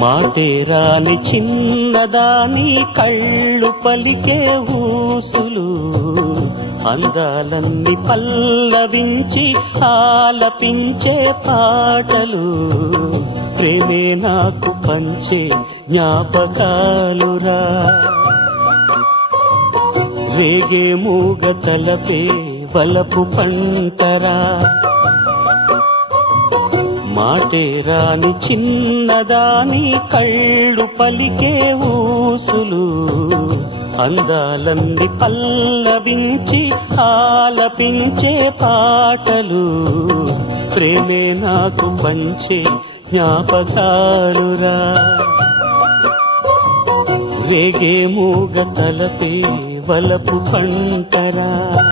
మాటేరాని చిన్నదాని కళ్ళు పలికే ఊసులు, అందాలన్నీ పల్లవించి ఆలపించే పాటలు, ప్రేమే నాకు పంచే జ్ఞాపకాలురా. రేగే మూగ తలపే వలపు పంటరా. మాటేరాని చిన్నదాని కళ్ళు పలికే ఊసులు, అందాలన్నీ పల్లవించి ఆలపించే పాటలు, ప్రేమే నాకు పంచే జ్ఞాపకాలురా. రేగే మూగ తలపే వలపు పంటరా.